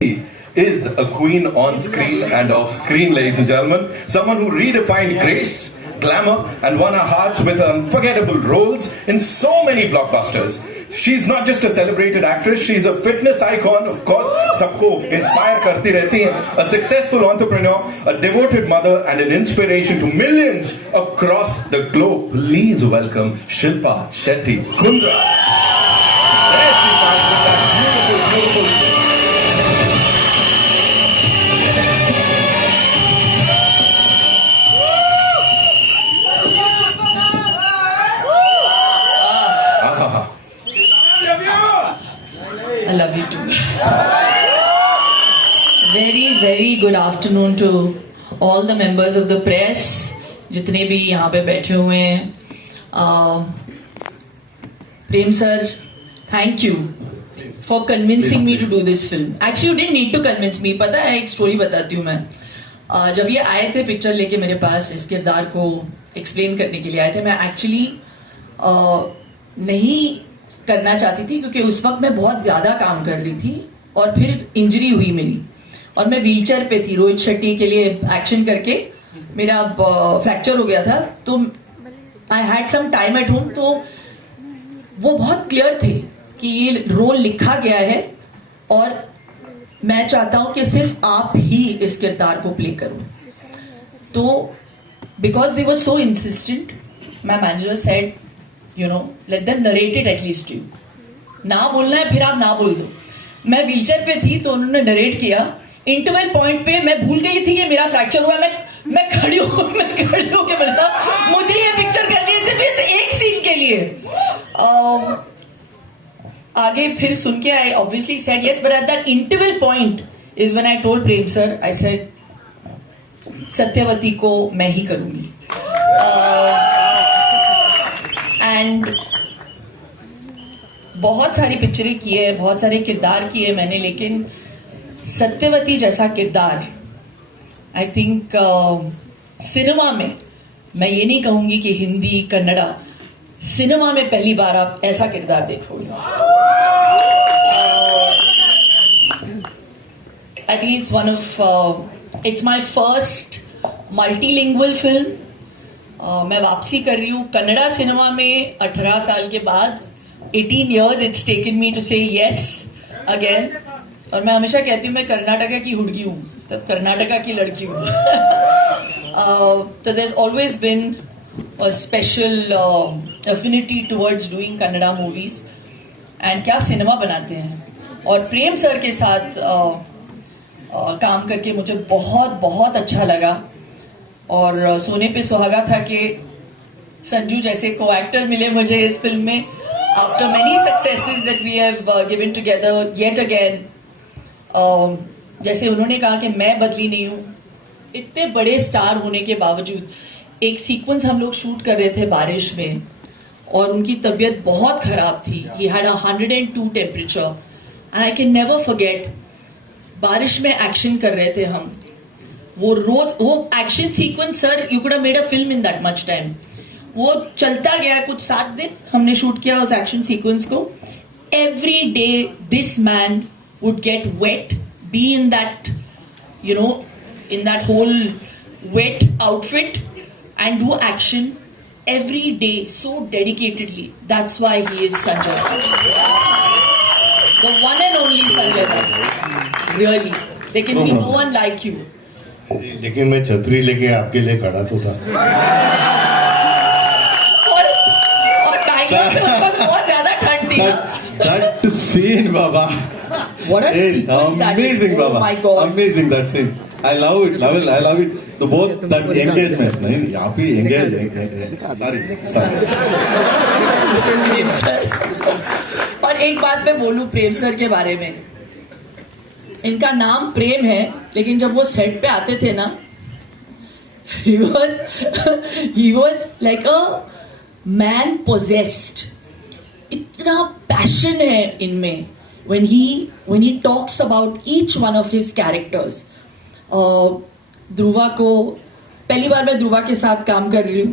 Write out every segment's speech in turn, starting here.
is a queen on screen and off screen, ladies and gentlemen. Someone who redefined grace, glamour, and won our hearts with unforgettable roles in so many blockbusters. She's not just a celebrated actress, she's a fitness icon, of course, sabko inspire karti rehti hai. A successful entrepreneur, a devoted mother, and an inspiration to millions across the globe. Please welcome Shilpa Shetty Kundra. There she comes with that beautiful I love you too. Very good afternoon to all the members of the press, जितने भी यहाँ पे बैठे हुए हैं. Prem sir, thank you for convincing me to do this film. Actually, you didn't need to convince me. पता है, एक स्टोरी बताती हूँ मैं. जब ये आए थे पिक्चर लेके मेरे पास, इस किरदार को एक्सप्लेन करने के लिए आए थे, मैं एक्चुअली नहीं करना चाहती थी क्योंकि उस वक्त मैं बहुत ज्यादा काम कर रही थी और फिर इंजरी हुई मेरी और मैं व्हीलचेयर पे थी. रोहित शेट्टी के लिए एक्शन करके मेरा फ्रैक्चर हो गया था, तो I had some time at home. तो वो बहुत क्लियर थे कि ये रोल लिखा गया है और मैं चाहता हूं कि सिर्फ आप ही इस किरदार को प्ले करो. तो because they were so insistent, my manager said, you know, let them narrate it at least to you. ना बोलना है फिर आप ना बोल दो. मैं व्हीलचेयर पे थी तो उन्होंने नरेट किया. इंटरवल पॉइंट पे मैं भूल गई थी कि मेरा फ्रैक्चर हुआ. मैं खड़ी हूँ के बोलता मुझे ये पिक्चर करनी है सिर्फ इस एक सीन के लिए. आगे फिर सुन के I obviously said yes, but at that interval point is when I told Prem sir, I said Satyavati को मैं ही करूंगी. एंड बहुत सारी पिक्चरें की है, बहुत सारे किरदार किए मैंने, लेकिन सत्यवती जैसा किरदार आई थिंक सिनेमा में, मैं ये नहीं कहूंगी कि हिंदी कन्नड़ा, सिनेमा में पहली बार आप ऐसा किरदार देखोगे. I think it's one of its my first multilingual film. मैं वापसी कर रही हूँ कन्नड़ा सिनेमा में 18 साल के बाद. 18 years it's taken me to say yes again. और मैं हमेशा कहती हूँ मैं कर्नाटका की हुड़की हूँ, तब कर्नाटका की लड़की हूँ. So there's always been a special affinity towards doing Kannada movies. And क्या सिनेमा बनाते हैं. और प्रेम सर के साथ काम करके मुझे बहुत अच्छा लगा. और सोने पे सुहागा था कि संजू जैसे को एक्टर मिले मुझे इस फिल्म में. After many successes that we have given together yet again. जैसे उन्होंने कहा कि मैं बदली नहीं हूँ, इतने बड़े स्टार होने के बावजूद. एक सीक्वेंस हम लोग शूट कर रहे थे बारिश में और उनकी तबीयत बहुत खराब थी. He had 102 temperature and I can never forget. बारिश में एक्शन कर रहे थे हम. वो action sequence sir, you could have made a film in that much time. वो चलता गया, कुछ 7 दिन हमने शूट किया उस एक्शन सीक्वेंस को. Every day this man would get wet, be in that, you know, in that whole wet outfit and do action every day so dedicatedly. That's why he is Sanjay Dutt, the one and only Sanjay Dutt. Really, there can be no one like you. लेकिन मैं छतरी लेके आपके लिए खड़ा तो था. और टाइगर में उस वक्त बहुत ज्यादा ठंड थी. That scene, Baba. What a sequence that is. Amazing, Baba. Oh my God. Amazing that scene. I love it. I love it. तो बहुत that engagement. नहीं, यहाँ पे engage. Sorry. प्रेम सर. और एक बात मैं बोलूं प्रेम सर के बारे में. इनका नाम प्रेम है, लेकिन जब वो सेट पे आते थे ना, he was like a man possessed. इतना पैशन है इनमें when he talks about each one of his characters. Dhruva को पहली बार मैं ध्रुवा के साथ काम कर रही हूँ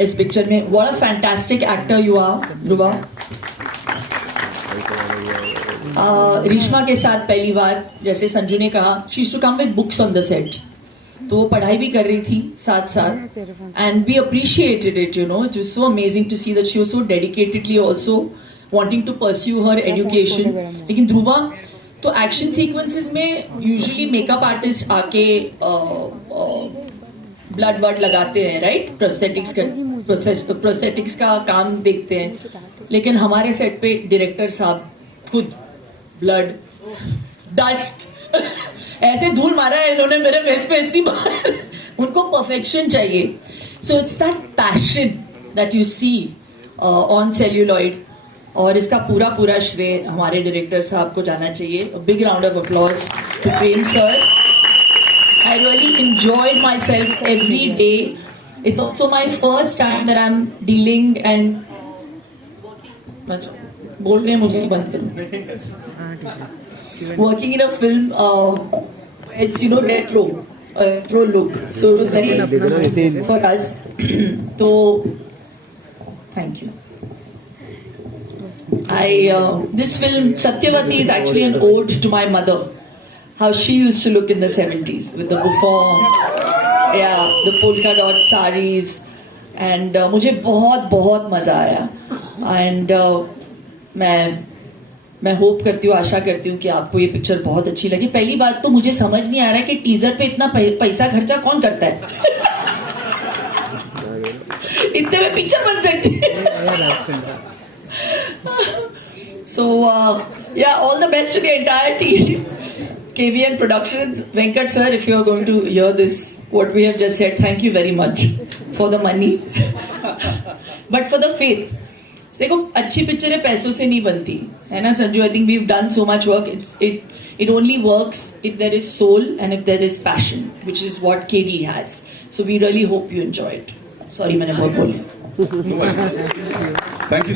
इस पिक्चर में. What a fantastic actor you are, Dhruva. Reshma के साथ पहली बार, जैसे संजू ने कहा, she used to come with books on the set, तो वो पढ़ाई भी कर रही थी साथ साथ, and we appreciated it, you know, it was so amazing to see that she was so dedicatedly also wanting to pursue her education. लेकिन ध्रुवा तो एक्शन सीक्वेंसेस में यूजुअली मेकअप आर्टिस्ट आके ब्लड वर्ड लगाते हैं, राइट, प्रोस्थेटिक्स का काम देखते हैं, लेकिन हमारे सेट पे डायरेक्टर साहब खुद ब्लड, डस्ट ऐसे धूल मारा है इन्होंने मेरे फेस पे इतनी बार. उनको परफेक्शन चाहिए. So it's that passion that you see on celluloid, और इसका पूरा श्रेय हमारे डायरेक्टर साहब को जाना चाहिए. Big round of applause to Prem sir. I really enjoyed myself every day. It's also my first time that I'm dealing and बोल रहे हैं मुझे बंद करो. Working in a film, it's, you know, retro look, so it was very for us. So thank you. This film Satyavati is actually an ode to my mother. How she used to look in the 70s with the bouffant, the polka dot saris, and मुझे बहुत मजा आया. And मैं hope करती हूँ, आशा करती हूँ कि आपको ये पिक्चर बहुत अच्छी लगी. पहली बात तो मुझे समझ नहीं आ रहा है कि टीजर पे इतना पैसा खर्चा कौन करता है. इतने में पिक्चर बन सकती है. So all the best to the entire team. KVN Productions, Venkat sir, if you are going to hear this, what we have just said, thank you very much for the money, but for the faith. देखो, अच्छी पिक्चरें पैसों से नहीं बनती है ना Sanju. I think we've done so much work. It only works if there is soul and if there is passion, which is what KD has. So we really hope you enjoy it. Sorry, मैंने बहुत बोल लिया. Thank you.